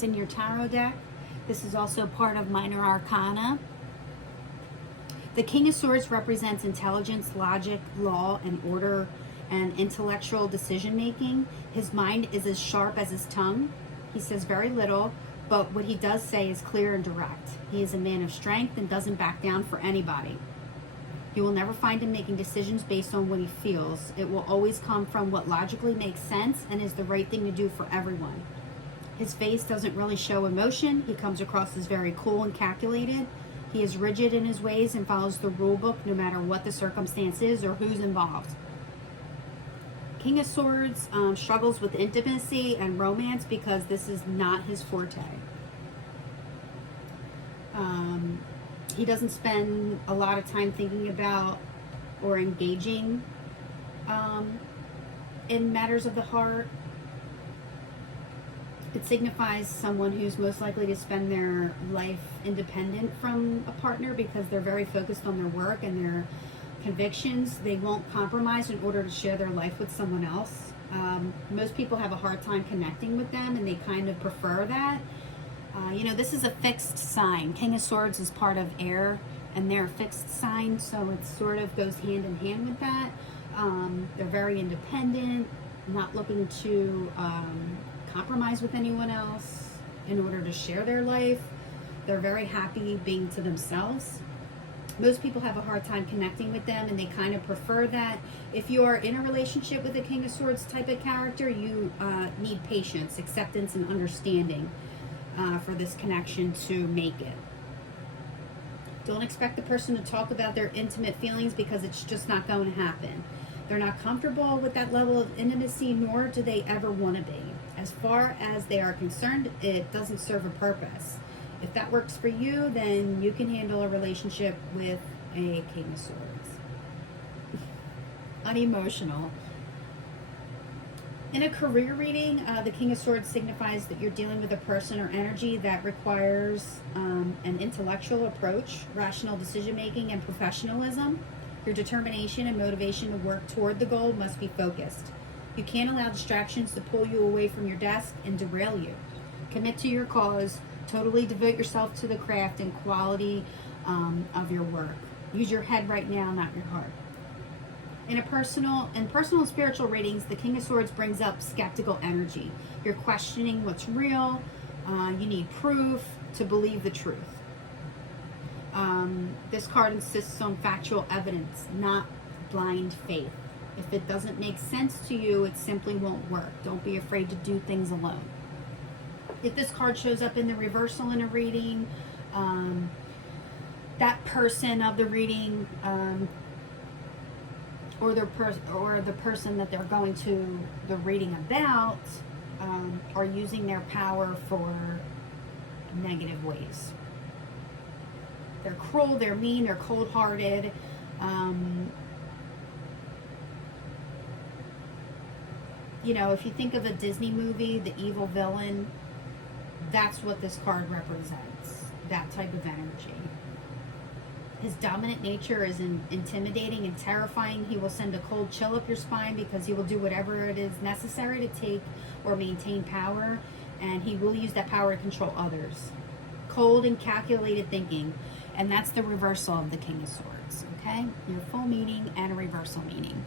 Swords in your tarot deck. This is also part of Minor Arcana. The King of Swords represents intelligence, logic, law, and order, and intellectual decision making. His mind is as sharp as his tongue. He says very little, but what he does say is clear and direct. He is a man of strength and doesn't back down for anybody. You will never find him making decisions based on what he feels. It will always come from what logically makes sense and is the right thing to do for everyone. His face doesn't really show emotion. He comes across as very cool and calculated. He is rigid in his ways and follows the rule book no matter what the circumstance is or who's involved. King of Swords struggles with intimacy and romance because this is not his forte. He doesn't spend a lot of time thinking about or engaging in matters of the heart. It signifies someone who's most likely to spend their life independent from a partner because they're very focused on their work and their convictions. They won't compromise in order to share their life with someone else. Most people have a hard time connecting with them, and they kind of prefer that. This is a fixed sign. King of Swords is part of air, and they're a fixed sign, so it sort of goes hand in hand with that. They're very independent, not looking to compromise with anyone else in order to share their life. They're very happy being to themselves. Most people have a hard time connecting with them, and they kind of prefer that. If you are in a relationship with a King of Swords type of character, you need patience, acceptance, and understanding for this connection to make it. Don't expect the person to talk about their intimate feelings because it's just not going to happen. They're not comfortable with that level of intimacy, nor do they ever want to be. As far as they are concerned, it doesn't serve a purpose. If that works for you, then you can handle a relationship with a King of Swords. Unemotional. In a career reading, the King of Swords signifies that you're dealing with a person or energy that requires an intellectual approach, rational decision making, and professionalism. Your determination and motivation to work toward the goal must be focused. You can't allow distractions to pull you away from your desk and derail you. Commit to your cause. Totally devote yourself to the craft and quality of your work. Use your head right now, not your heart. In personal and spiritual readings, the King of Swords brings up skeptical energy. You're questioning what's real. You need proof to believe the truth. This card insists on factual evidence, not blind faith. If it doesn't make sense to you, it simply won't work. Don't be afraid to do things alone. If this card shows up in the reversal in a reading, that person of the reading or the person that they're going to the reading about are using their power for negative ways. They're cruel, they're mean, they're cold-hearted. If you think of a Disney movie, the evil villain, that's what this card represents, that type of energy. His dominant nature is intimidating and terrifying. He will send a cold chill up your spine because he will do whatever it is necessary to take or maintain power, and he will use that power to control others. Cold and calculated thinking, and that's the reversal of the King of Swords, okay? Your full meaning and a reversal meaning.